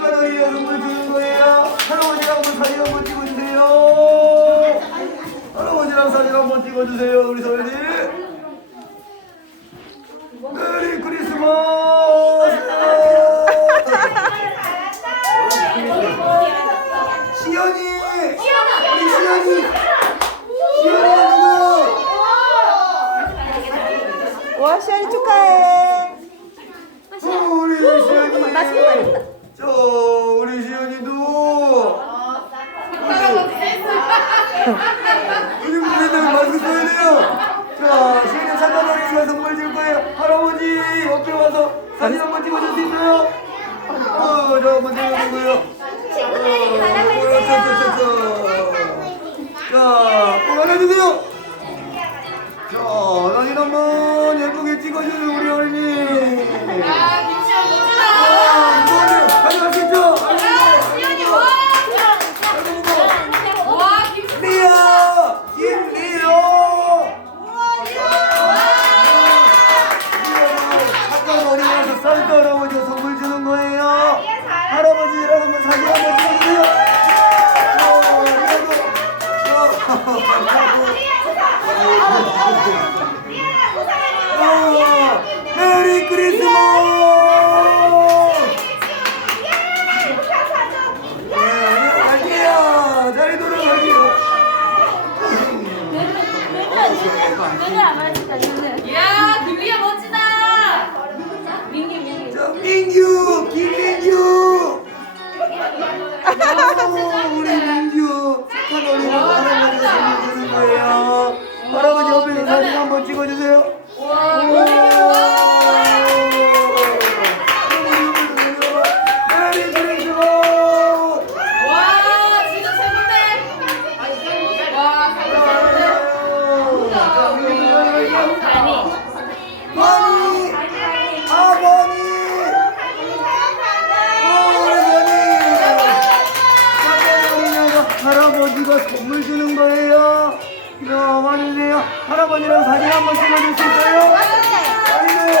잠깐만요 선물 주는 거예요. 할아버지랑 사진 한번 찍어주세요. 할아버지랑 사진 한번 찍어주세요 우리 서연이. 메리 크리스마스! 시연이! 우리 시연이! 시연이가 누구? 와, 시연이 축하해. 우리 시연이. 맛있는 거 저 우리 시연이도. 요즘 분들은 마스크 써야 돼요. 자 시연이 잠깐만 있으면 선물 줄 거예요. 할아버지 옆에 와서 사진 한번 찍어줄 수 있어요? 어, 저 한번 찍어주고요. 어, 자, 자, 자, 자. 자, 자, 사진 한번 예쁘게 찍어주는 우리 어린이 야, 김리아 멋지다. 민기, 민기. 자, 민규, 김민규. 오, 우리 민규. 착한 어린이 할아버지가 선물 주는 거예요. 할아버지 옆에서 사진 한번 찍어주세요. 메리 많이 아버님 오래전이 할아버지가 선물 주는 거예요 이야 환이네요 할아버지랑 사진 한번 찍어줄 수 있어요? 환이네요